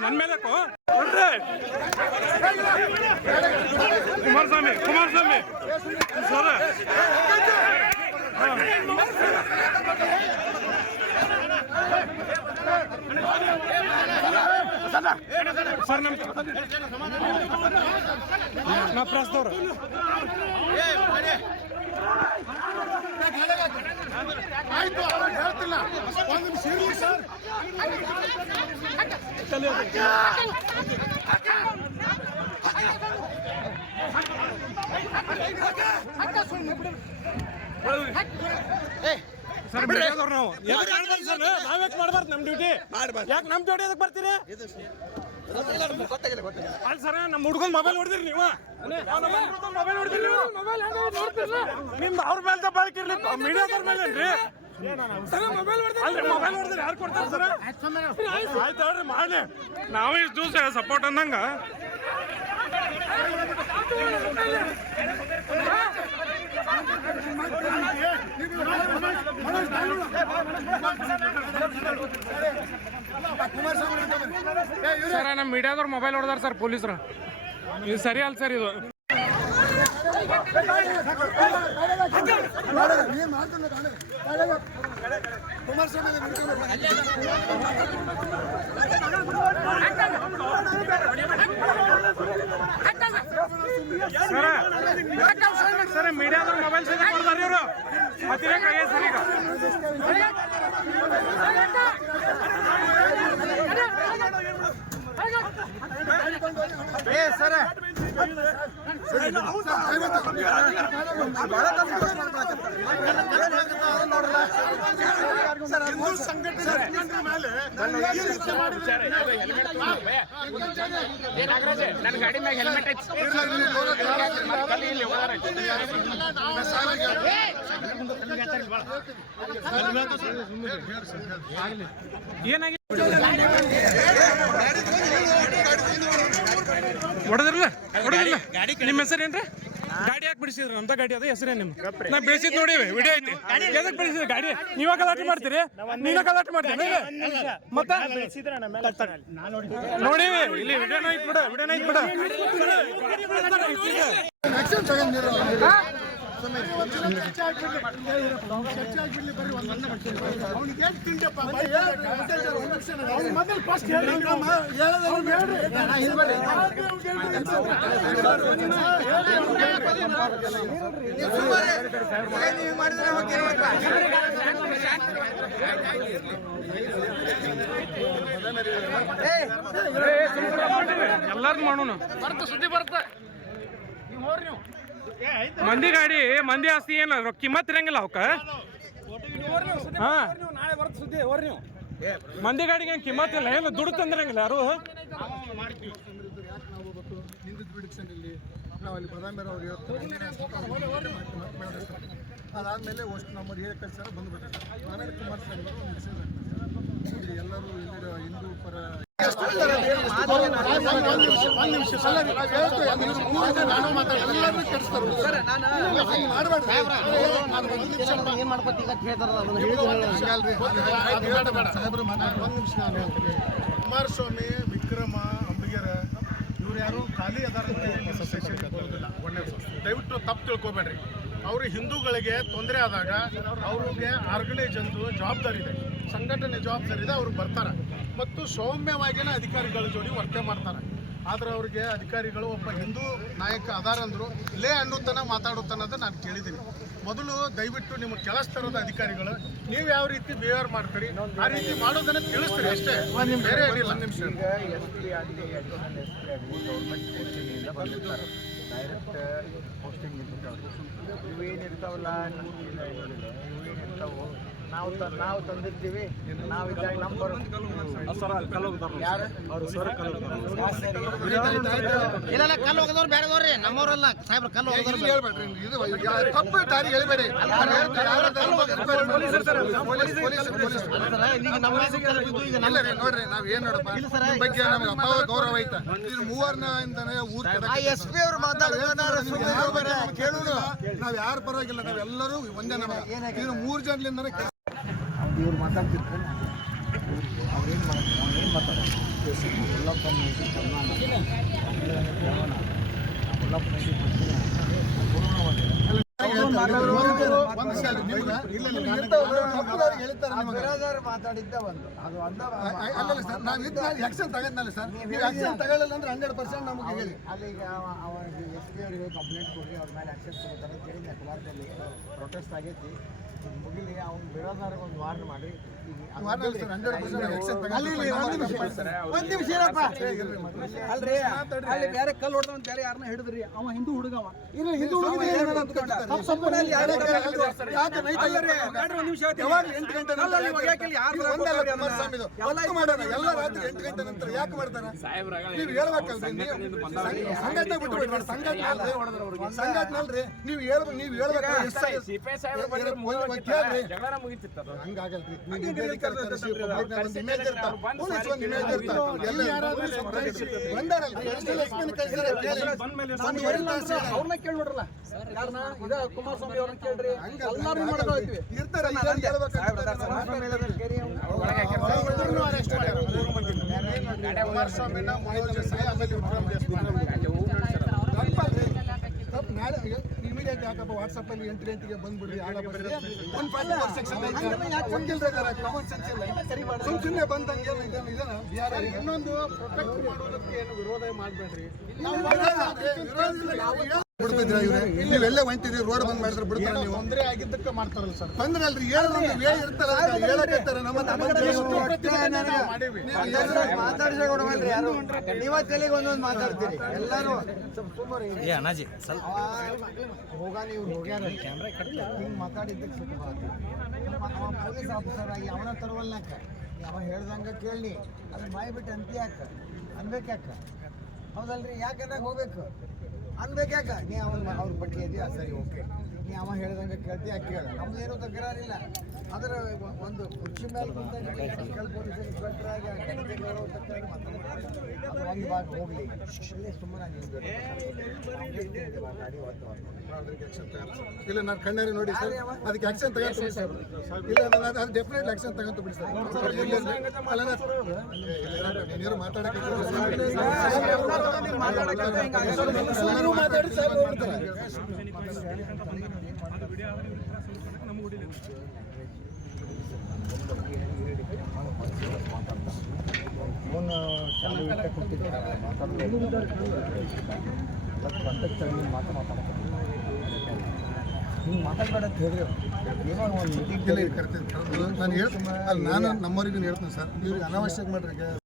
ನನ್ನ ಮೇಲೆ Kumaraswamy sir sir ನಮ್ಮ ಪ್ರಸ್ತವ್ರು ಆಯ್ತು ಹೇಳ್ತಿಲ್ಲ ಒಂದು ಸಿರ್ಲಿ ಸರ್ ಸರ್ ಬಿಡೋದವ್ರು ನಾವು ಸರ್ ನಾವ್ಯಾಕೆ ಮಾಡ್ಬಾರ್ದು ನಮ್ಮ ಡ್ಯೂಟಿ ಯಾಕೆ ನಮ್ಮ ಡ್ಯೂಟಿ ಅದಕ್ಕೆ ಬರ್ತೀರಿ ಅಲ್ಲ ಸರ್ ನಮ್ಮ ಹುಡ್ಕೊಂಡ್ ಮೊಬೈಲ್ ಹೊಡೆದಿರಿ ನೀವು ಮೊಬೈಲ್ ಹೊಡೆದಿರಿ ನೀವು ನಿಮ್ದು ಅವ್ರ ಮೇಲೆ ತಪ್ಪಾಕಿರ್ಲಿ ಮೀಡಿಯಾದವ್ರ ಮೇಲೆ ಏನ್ರಿ ಮೊಬೈಲ್ ಹೊಡೆದ್ರೆ ಯಾರು ಕೊಡ್ತಾರೆ ಸರ್ ಆಯ್ತು ಹೇಳ್ರಿ ಮಾಡಿ ನಾವೇ ಇಷ್ಟು ದಿವಸ ಸಪೋರ್ಟ್ ಅಂದಂಗ ಸರ್ ನಮ್ಮ ಮೀಡಿಯಾದವ್ರು ಮೊಬೈಲ್ ಹೊಡೆದಾರ ಸರ್ ಪೊಲೀಸರು ಇದು ಸರಿ ಅಲ್ಲ ಸರ್ ಇದು ಸರ್ ಮೀಡಿಯಾದವ್ರು ಮೊಬೈಲ್ ಸರಿ ಕೊಡ್ತಾರ ಇವರು ಮತ್ತೆ ಸರ್ ಈಗ ಸರ್ ನನ್ನ ಗಾಡಿ ಮ್ಯಾಗ ಹೆಲ್ಮೆಟ್ ಏನಾಗಿದೆ ಹೊಡೆದ್ರಲ್ಲ ನಿಮ್ಮ ಹೆಸರು ಏನ್ರಿ ಗಾಡಿ ಯಾಕೆ ಬಿಡಿಸಿದ್ರಿ ಅಂತ ಗಾಡಿ ಅದ ಹೆಸರೇನು ನಿಮ್ ನಾ ಬಿಡಿಸಿದ್ ನೋಡಿವಿ ವಿಡಿಯೋ ಐತಿ ಎದಕ್ ಬಿಡಿಸಿದ್ರಿ ಗಾಡಿ ನೀವ ಗಲಾಟೆ ಮಾಡ್ತೀರಿ ನೀನ ಗಲಾಟೆ ಮಾಡ್ತೀನಿ ಮತ್ತೆ ನೋಡಿವಿ ಇಲ್ಲಿ ವಿಡಿಯೋನ ಐತ್ ಬಿಡ ಎಲ್ಲಾರ್ದು ಮಾಡೋಣ ಸುದ್ದಿ ಬರುತ್ತೆ ಮಂದಿ ಗಾಡಿ ಮಂದಿ ಆಸ್ತಿ ಏನ ಕಿಮ್ಮತ್ ಇರಂಗಿಲ್ಲ ಅವಕ್ಕ ಮಂದಿ ಗಾಡಿಗೆ ಏನ್ ಕಿಮ್ಮತ್ ಇಲ್ಲ ಏನು ದುಡ್ಡು ತಂದಿರಂಗಿಲ್ಲ ಯಾರು ನಾವು ಅಲ್ಲಿ ಪ್ರಧಾನರು ಅವ್ರು ಹೇಳ್ತಾರೆ ಅದಾದಮೇಲೆ ಅಷ್ಟು ನಮ್ಮವ್ರು ಹೇಳಿ ಕಳಿಸ್ತಾರೆ ಬಂದುಬಿಟ್ಟು ಆಮೇಲೆ ಕುಮಾರಸ್ವಾಮಿ ಅವರು ಮೆಸೇಜ್ ಹಾಕ್ತಾರೆ ಎಲ್ಲರೂ ಇಲ್ಲಿರೋ ಹಿಂದೂ ಪರ ಕುಮಾರಸ್ವಾಮಿ ವಿಕ್ರಮ ಅಂಬಿಗರ ಇವ್ರು ಯಾರು ಖಾಲಿ ಅದಾರ ಬರೋದಿಲ್ಲ ಒಳ್ಳೆ ದಯವಿಟ್ಟು ತಪ್ಪು ತಿಳ್ಕೊಬೇಡ್ರಿ ಅವರು ಹಿಂದೂಗಳಿಗೆ ತೊಂದರೆ ಆದಾಗ ಅವ್ರಿಗೆ ಆರ್ಗನೈಸ್ ಅಂತ ಜವಾಬ್ದಾರಿ ಇದೆ ಸಂಘಟನೆ ಜವಾಬ್ದಾರಿ ಇದೆ ಅವ್ರಿಗೆ ಬರ್ತಾರೆ ಮತ್ತು ಸೌಮ್ಯವಾಗಿನ ಅಧಿಕಾರಿಗಳ ಜೋಡಿ ವರ್ತನೆ ಮಾಡ್ತಾರೆ. ಆದ್ರೆ ಅವ್ರಿಗೆ ಅಧಿಕಾರಿಗಳು ಒಬ್ಬ ಹಿಂದೂ ನಾಯಕ ಅದಾರ ಅಂದರು ಲೇ ಅನ್ನುತ್ತಾನ ಮಾತಾಡುತ್ತಾನದ ನಾನು ಕೇಳಿದ್ದೀನಿ. ಮೊದಲು ದಯವಿಟ್ಟು ನಿಮ್ಮ ಕೆಲಸದ ಅಧಿಕಾರಿಗಳು ನೀವು ಯಾವ ರೀತಿ ಬಿಹೇವಿಯರ್ ಮಾಡ್ತೀರಿ ಆ ರೀತಿ ಮಾಡೋದನ್ನ ತಿಳಿಸ್ತೀರಿ ಅಷ್ಟೇ, ಬೇರೆ ಏನಿಲ್ಲ. ಒಂದು ನಿಮಿಷ ಗೌರ್ಮೆಂಟ್ ಪೋಸ್ಟಿಂಗಿಂದ ಬಂದಿರ್ತಾರೆ, ಡೈರೆಕ್ಟ್ ಪೋಸ್ಟಿಂಗ್ ಇವೇನಿರ್ತಾವಲ್ಲ ಇವೇನಿರ್ತಾವೆ ನಾವು ತಂದಿರ್ತೀವಿ. ನಾವು ಇದ್ದಾಗ ನಂಬರ್ ಯಾರು ಇಲ್ಲ ಕಲ್ಲು ಹೋಗದವ್ರು ಬೇರೆದವ್ರಿ, ನಮ್ಮವ್ರಲ್ಲ ಸಾಹೇಬ್ರ ಕಲ್ಲು ಹೋಗದವ್ರು ಹೇಳ್ಬೇಡ್ರಿ, ತಪ್ಪು ದಾರಿ ಹೇಳಿಬೇಡಿ. ಈಗ ನಮ್ಮ ಈಗ ಇಲ್ಲ ರೀ, ನೋಡ್ರಿ ನಾವ್ ಏನ್ ನೋಡಪ್ಪ ನಿಮ್ ಬಗ್ಗೆ ನಮ್ಗೆ ಅಪಾರ ಗೌರವ ಐತೆ. ಇದು ಮೂವರ್ನಿಂದಾನೆ ಊರ್ ಎಸ್ ಪಿ ಅವ್ರು ಮಾತಾಡೋದು ಕೇಳುದು ನಾವ್ ಯಾರ ಪರವಾಗಿಲ್ಲ, ನಾವೆಲ್ಲರೂ ಒಂದೇ. ನಮಗೆ ಇದು 3 ಜನಲಿಂದ ಇವ್ರು ಮಾತಾಡ್ತಿರ್ತಾರೆ, ಅವ್ರೇನು ಮಾತಾಡೋದು ಮಾತಾಡಿದ್ದ ಒಂದು ಅದು ಅಲ್ಲಲ್ಲ ಸರ್, ನಾವ್ ಆಕ್ಷನ್ ತಗೊಂಡ್ನಲ್ಲ ಸರ್. ನೀವು ಆಕ್ಷನ್ ತಗೊಳ್ಳಿಲ್ಲ ಅಂದ್ರೆ 100% ನಮಗೆ ಹೇಳಿ. ಅಲ್ಲಿಗ ಎಸ್ ಪಿ ಅವರಿಗೆ ಕಂಪ್ಲೇಂಟ್ ಕೊಡಿ, ಅವ್ರ ಮೇಲೆ ಆಕ್ಷನ್ ತಗೋತಾರೆ ಅಂತ ಹೇಳಿ ಕೋಲಾರದಲ್ಲಿ ಪ್ರೊಟೆಸ್ಟ್ ಆಗೈತಿ. ಮುಗಿಲಿ ಅವ್ನು ಬಿರೋದಾರಿಗೆ ಒಂದು ವಾರ್ನ್ ಮಾಡಿ ಒಂದ್ ನಿಮಿಷ ಏನಪ್ಪ ಅಲ್ರಿ, ಅಲ್ಲಿ ಬೇರೆ ಕಲ್ಲು ಹೊಡೆದ ಬೇರೆ ಯಾರನ್ನ ಹಿಡಿದ್ರಿ, ಅವ ಹಿಂದೂ ಹುಡುಗವ ಇಲ್ಲ ಹಿಂದೂ ಹುಡುಗ ಎಲ್ಲ ರಾತ್ರಿ 8 ಗಂಟೆ ನಂತರ ಯಾಕೆ ಮಾಡ್ತಾರ ನೀವು ಹೇಳ್ಬೇಕಲ್ರಿ. ಸಂಘಟನೆ ಬಿಟ್ಟು ಸಂಘಟನೆ ನೀವು ಹೇಳ್ಬೇಕು. ಹಂಗಾಗಲ್ರಿ, ಇಮೇಜ್ ಇರ್ತಾವ, ಪೊಲೀಸ್ ಒಂದು ಇಮೇಜ್ ಇರ್ತಾವ. ಎಲ್ಲ ಅವ್ರನ್ನ ಕೇಳಿ ನೋಡ್ರಲ್ಲ, ಯಾರನ್ನ ಇದ ಕುಮಾರಸ್ವಾಮಿ ಅವ್ರನ್ನ ಕೇಳ್ರಿ, ಇರ್ತಾರೆ. ಕುಮಾರಸ್ವಾಮಿನ ನಾಳೆ ಇಮಿಡಿಯೇಟ್ ಯಾಕಪ್ಪ ವಾಟ್ಸಪ್ ಅಲ್ಲಿ 8 ಗಂಟೆಗೆ ಬಂದ್ಬಿಡ್ರಿ, ಸುಮ್ಮನೆ ಬಂದಂಗೆ ಇನ್ನೊಂದು ಪ್ರೊಟೆಕ್ಟ್ ಮಾಡೋದಕ್ಕೆ ಏನು ವಿರೋಧ ಮಾಡಬೇಡ್ರಿ. ನೀವೆಲ್ಲ ಹೊಂಟಿದ್ರಿ, ರೋಡ್ ಬಂದ್ ಮಾಡಿದ್ರೆ ಬಿಡ್ತಾರೆ. ನೀವು ತೊಂದರೆ ಆಗಿದ್ದಕ್ಕೆ ಮಾಡ್ತಾರಲ್ಲ ಸರ್. ತೊಂದರೆ ಅಲ್ರಿ, ಮಾತಾಡ್ಸಿ ಯಾರು ನೀವ ತೆಲಿಗೆ ಒಂದೊಂದು ಮಾತಾಡ್ತೀರಿ ಎಲ್ಲರೂ ಹೋಗ ನೀವು ಹೋಗ್ಯಾರ ಹಿಂಗೆ ಮಾತಾಡಿದ್ದಕ್ಕೆ ಪೊಲೀಸ್ ಆಫೀಸರ್ ಆಗಿ ಅವನ ತರುವಲ್ನಾಕ ಅವ ಹೇಳ್ದಂಗ ಕೇಳಿ ಅದನ್ನ ಬಾಯಿ ಬಿಟ್ಟು ಅಂತಿ ಯಾಕ ಅನ್ಬೇಕ್ಯಾಕ? ಹೌದಲ್ರಿ, ಯಾಕಂದಾಗ ಹೋಗ್ಬೇಕು ಅನ್ಬೇಕ್ಯಾಕ? ನೀ ಅವ್ರ ಬಗ್ಗೆ ಇದೆಯಾ ಸರಿ ಓಕೆ, ನೀ ಅವ ಹೇಳ್ದಂಗೆ ಕೇಳ್ತೀಯ ಕೇಳ, ನಮ್ದೇನು ತಕರಾರಿಲ್ಲ. ಆದ್ರೆ ಒಂದು ಕುರ್ಚಿ ಮೇಲೆ ಕುಂತಾಗ ಪೊಲೀಸ್ ಇನ್ಸ್ಪೆಕ್ಟರ್ ಆಗಿ ಒಂದು ಭಾಗ ಹೋಗ್ಲಿ ಇಲ್ಲೇ ಸುಮ್ಮನೆ ಗಾಡಿ ಇಲ್ಲ ನಾನು ಕಣ್ಣಾರಿ ನೋಡಿ ಸರ್, ಅದಕ್ಕೆ ಆಕ್ಷನ್ ತಗೊಂಡು ಸರ್. ಇಲ್ಲ ಅದು ಡೆಫಿನೆಟ್ಲಿ ಆಕ್ಷನ್ ತಗೊಂಡು ಬಿಡಿ ಸರ್. ನೀರು ಮಾತಾಡಕ್ಕೆ ಮಾತಾಡಿ ಸರ್ ಹೋಗ್ತಾರೆ. ಫೋನ್ ಚಾಲು ಇಟ್ಟ ಕೊಟ್ಟಿದ್ದಾರೆ, ಹಿಂಗೆ ಮಾತಾಡ್ಬೇಡ ಅಂತ ಹೇಳಿದ್ರು. ಏನೋ ಒಂದು ಮೀಟಿಂಗ್ ನಾನು ಹೇಳ್ತೀನಿ, ನಾನು ನಮ್ಮವರಿಗೂ ಹೇಳ್ತೀನಿ ಸರ್, ಇವ್ರಿಗೆ ಅನಾವಶ್ಯಕ ಮಾಡ್ರಿ.